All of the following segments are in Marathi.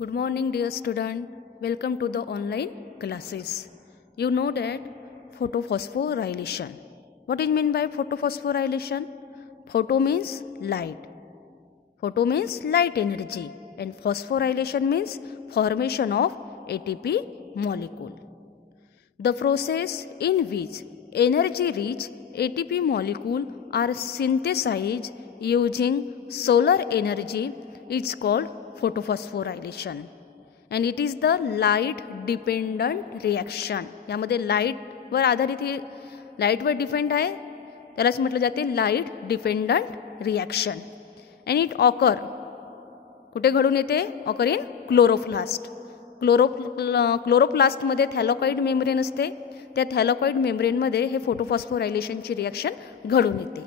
Good morning dear student, welcome to the online classes. You know that photophosphorylation. What is meant by photophosphorylation? Photo means light. Photo means light energy and phosphorylation means formation of ATP molecule. The process in which energy rich ATP molecule are synthesized using solar energy is called photophosphorylation and it is the light dependent reaction. यामध्ये लाईटवर आधारित हे लाईटवर डिपेंड आहे त्यालाच म्हटलं जाते light dependent reaction and it occur कुठे घडून येते ऑकर इन क्लोरोप्लास्ट. क्लोरोप्लास्टमध्ये थॅलोकॉइड मेम्ब्रेन असते. त्या थॅलोकॉइड मेम्ब्रेनमध्ये हे फोटोफॉस्फोरायलेशनची रिॲक्शन घडून येते.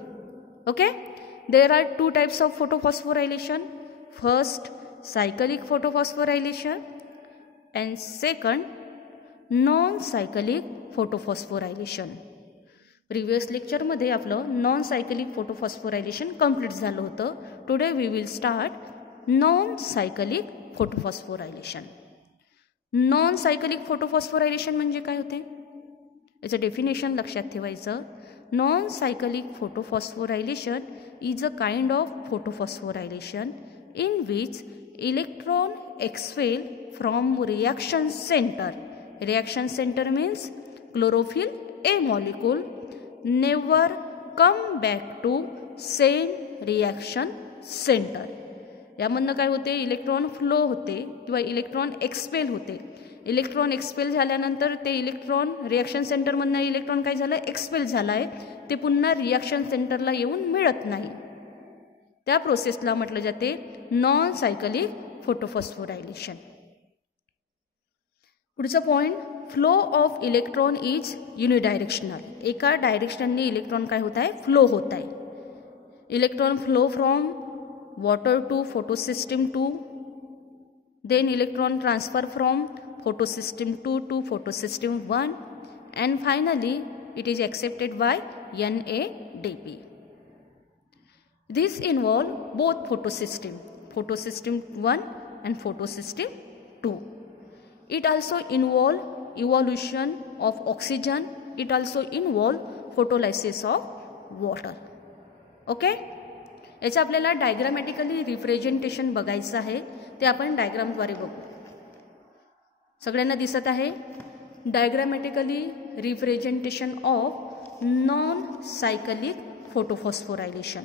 Okay, there are two types of photophosphorylation. First cyclic photophosphorylation and second non-cyclic photophosphorylation. Previous लेक्चरमध्ये आपलं नॉन सायकलिक फोटोफॉस्फोरायलेशन कंप्लीट झालं होतं. Today we will start non cyclic photophosphorylation. Non cyclic photophosphorylation म्हणजे काय होते याचं डेफिनेशन लक्षात ठेवायचं. Non cyclic फोटोफॉस्फोरायलेशन is a kind of photophosphorylation in which electron expel from reaction center. Reaction center means chlorophyll A molecule never come back to same reaction center. यामधनं काय होते इलेक्ट्रॉन फ्लो होते किंवा इलेक्ट्रॉन एक्सपेल होते. इलेक्ट्रॉन एक्सपेल झाल्यानंतर ते इलेक्ट्रॉन रिॲक्शन सेंटरमधनं इलेक्ट्रॉन काय झालं एक्सपेल झाला आहे ते पुन्हा रिॲक्शन सेंटरला येऊन मिळत नाही. त्या प्रोसेसला म्हटलं जाते नॉन सायकलिक फोटोफॉस्फोरायलेशन. पुढचा point flow of electron is unidirectional. एका डायरेक्शनने इलेक्ट्रॉन काय होत आहे फ्लो होत आहे. Electron flow from water to photosystem 2, then electron transfer from photosystem 2 to photosystem 1 and finally it is accepted by NADP. This involve both photosystem 1 and photosystem 2. It also involve evolution of oxygen. It also involve photolysis of water. Okay? याचं आपल्याला डायग्रामॅटिकली रिप्रेझेंटेशन बघायचं आहे ते आपण डायग्रामद्वारे बघू. सगळ्यांना दिसत आहे diagrammatically representation of non cyclic photophosphorylation.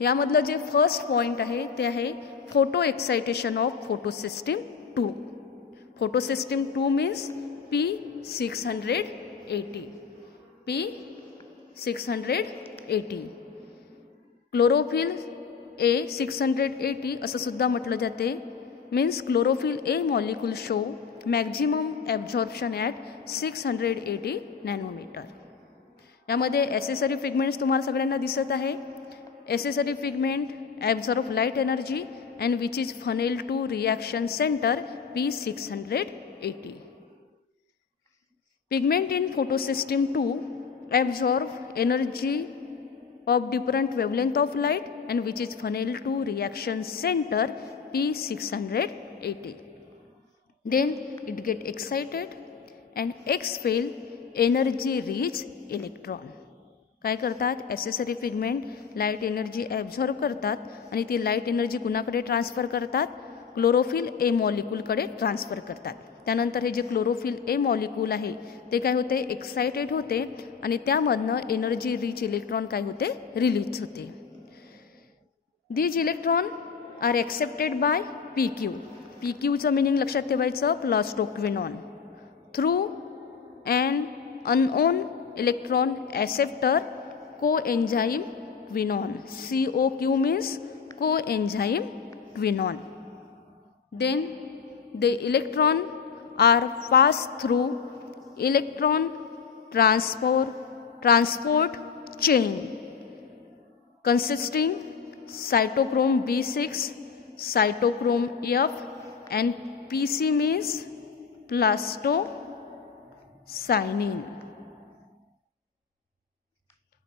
यामधलं जे फर्स्ट पॉइंट आहे ते आहे photo excitation of photosystem 2. Photosystem 2 means P680. P680 chlorophyll A 680 असं सुद्धा म्हटलं जाते. Means chlorophyll A molecule show maximum absorption at 680 nanometer. यामध्ये ॲसेसरी पिगमेंट्स तुम्हाला सगळ्यांना दिसत आहे. Accessory pigment absorb light energy and which is funneled to reaction center P680. Pigment in photosystem 2 absorb energy of different wavelength of light and which is funneled to reaction center P680. Then it get excited and expel energy rich electron. काय करतात accessory pigment light energy absorb करतात आणि ती लाईट एनर्जी कुणाकडे ट्रान्सफर करतात क्लोरोफिल ए मॉलिक्यूलकडे ट्रान्सफर करतात. त्यानंतर हे जे क्लोरोफिल ए मॉलिक्यूल आहे ते काय होते एक्साइटेड होते आणि त्यामधनं एनर्जी रिच इलेक्ट्रॉन काय होते रिलीज होते. These electron are accepted by PQ. PQचं मिनिंग लक्षात ठेवायचं plastoquinone through and unknown electron acceptor coenzyme quinone. COQ means coenzyme quinone. Then the electron are passed through electron transport chain consisting cytochrome B6, cytochrome F and PC means plastocyanin.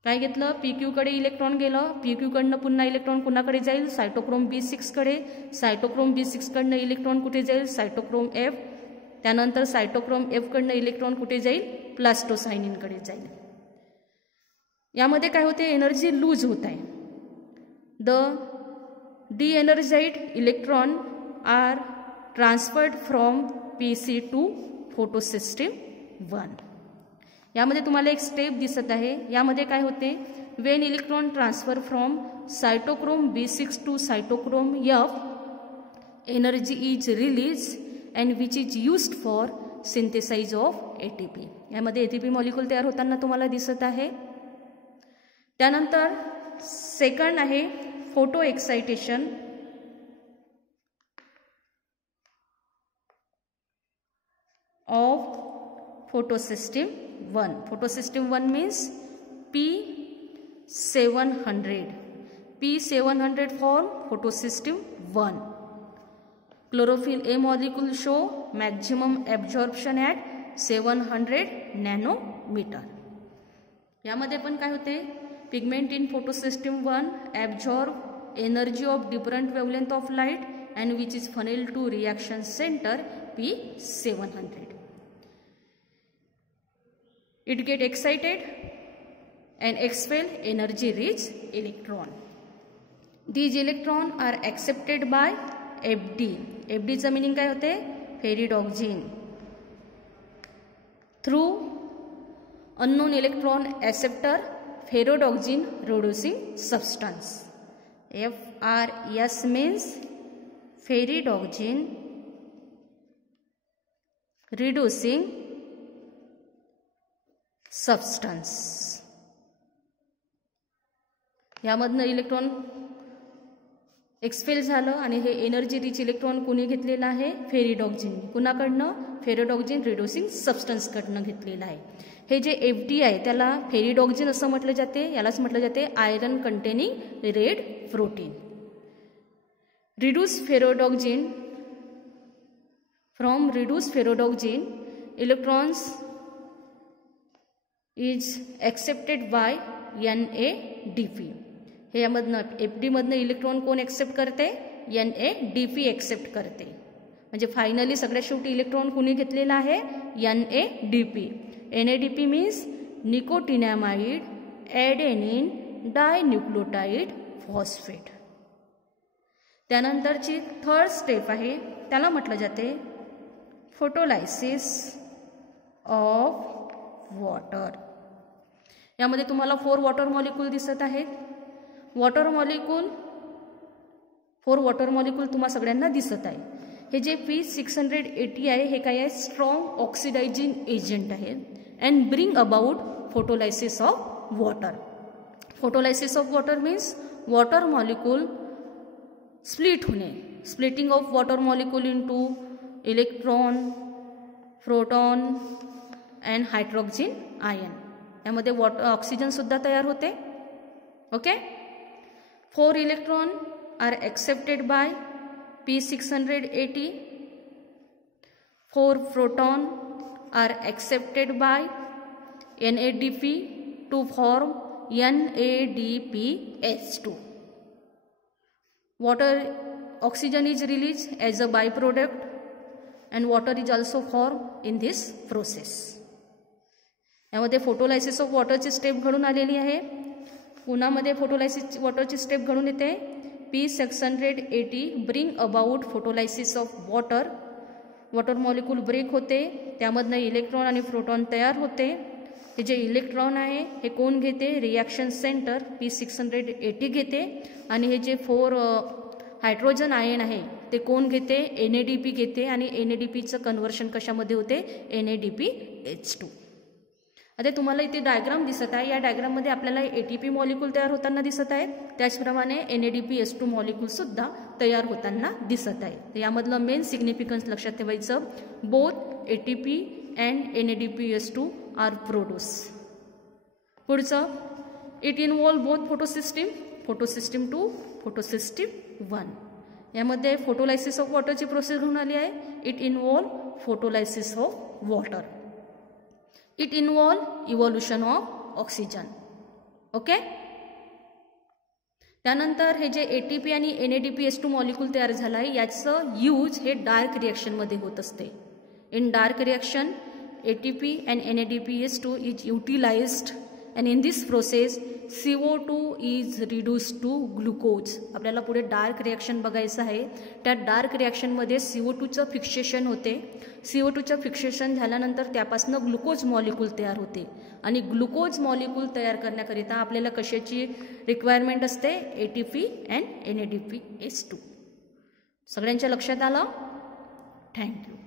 काय घेतलं, PQ कडे इलेक्ट्रॉन गेलं, PQ कडनं पुन्हा इलेक्ट्रॉन कुणाकडे जाईल, सायटोक्रोम B6 कडे, सायटोक्रोम B6 कडनं इलेक्ट्रॉन कुठे जाईल, सायटोक्रोम F, त्यानंतर सायटोक्रोम F कडनं इलेक्ट्रॉन कुठे जाईल, प्लास्टोसायनिन कडे जाईल. यामध्ये काय होते, एनर्जी लूज होत आहे. The de-energized electron are transferred from PC to photosystem 1. यामध्ये तुम्हाला एक स्टेप दिसत आहे. यामध्ये काय होते, when electron transfer from cytochrome B6 to cytochrome F, energy is release and which is used for synthesize of ATP. यामध्ये ATP मॉलिक्यूल तयार होताना तुम्हाला दिसत आहे. त्यानंतर सेकंड आहे photo excitation of photosystem 1. Photosystem 1 means P700. P700 for photosystem 1. Chlorophyll A molecule show maximum absorption at 700 nanometer. यामध्ये पण काय होते, pigment in photosystem 1 absorb energy of different wavelength of light and which is funneled to reaction center P700. It get excited and expel energy rich electron. These electron are accepted by FD. FD चा मीनिंग काय होते, ferredoxin. Through unknown electron acceptor ferrodoxin reducing substance. FRS means ferridoxin reducing substance. यामधनं इलेक्ट्रॉन एक्सपेल झालं आणि हे एनर्जी रिच इलेक्ट्रॉन कोणी घेतलेलं आहे, फेरिडॉक्झिन. कुणाकडनं, फेरिडॉक्झिन रिड्युसिंग सबस्टन्सकडनं घेतलेलं आहे. हे जे FD आहे त्याला फेरिडॉक्झिन असं म्हटलं जाते. यालाच म्हटलं जाते iron containing red protein. Reduce ferredoxin, from reduce ferredoxin electrons is accepted by NADP. हे यामधनं FD मधनं इलेक्ट्रॉन कोण एक्सेप्ट करते, NADP एक्सेप्ट करते. म्हणजे फायनली सगळ्यात शेवटी इलेक्ट्रॉन कोणी घेतलेला आहे, NADP. NADP means nicotinamide adenine dinucleotide phosphate. त्यानंतरची थर्ड स्टेप आहे, त्याला म्हटलं जाते फोटोलायसिस ऑफ वॉटर. यामध्ये तुम्हाला 4 वॉटर मॉलिक्यूल दिसत आहेत. वॉटर मॉलिक्यूल 4 वॉटर मॉलिक्यूल तुम्हा सगळ्यांना दिसत आहे. हे जे P680 आहे हे काय आहे, स्ट्रॉंग ऑक्सिडायझिंग एजंट आहे and bring about photolysis of water. Photolysis of water means water molecule split होणे. Splitting of water molecule into electron, proton and hydroxyl ion. यामध्ये ऑक्सिजन सुद्धा तयार होते. Okay. 4 electron are accepted by P680. 4 proton are accepted by NADP to form NADPH2. Water oxygen is released as a byproduct and water is also formed in this process. यामध्ये फोटोलायसिस ऑफ वॉटरची स्टेप घडून आलेली आहे. पुण्यामध्ये फोटोलायसिस वॉटरची स्टेप घडून येते. P680 bring about photolysis of water. Water molecule break होते, त्यामधनं इलेक्ट्रॉन आणि प्रोटॉन तयार होते. हे जे इलेक्ट्रॉन आहे हे कोण घेते, रिॲक्शन सेंटर P680 घेते. आणि हे जे 4 हायड्रोजन आयन आहे ते कोण घेते, NADP घेते. आणि NADPचं कन्व्हर्शन कशामध्ये होते, NADPH2. आता तुम्हाला इथे डायग्राम दिसत आहे. या डायग्राममध्ये आपल्याला ATP मॉलिक्यूल तयार होताना दिसत आहेत. त्याचप्रमाणे NADPH2 मॉलिक्यूल सुद्धा तयार होताना दिसत आहे. तर यामधलं मेन सिग्निफिकन्स लक्षात ठेवायचं, both ATP and NADPH2 are produce. पुढचं, it involve both photosystem 2, photosystem 1. यामध्ये फोटोलायसिस ऑफ वॉटरची प्रोसेस घडून आली आहे. It involve photolysis of water. It involve evolution of oxygen. Okay. त्यानंतर हे जे ATP आणि NADPH2 मॉलिक्यूल तयार झाला आहे याचं यूज हे डार्क रिॲक्शनमध्ये होत असते. In dark reaction ATP and NADPH2 is utilized and in this process CO2 is reduced to glucose. आपल्याला पुढे डार्क रिॲक्शन बघायचं आहे. त्या डार्क रिॲक्शनमध्ये CO2चं फिक्सेशन होते. CO2चं फिक्सेशन झाल्यानंतर त्यापासून ग्लुकोज मॉलिक्यूल तयार होते आणि ग्लुकोज मॉलिक्यूल तयार करण्याकरिता आपल्याला कशाची रिक्वायरमेंट असते? ATP and NADPH2. सगळ्यांच्या लक्षात आलं? थँक्यू.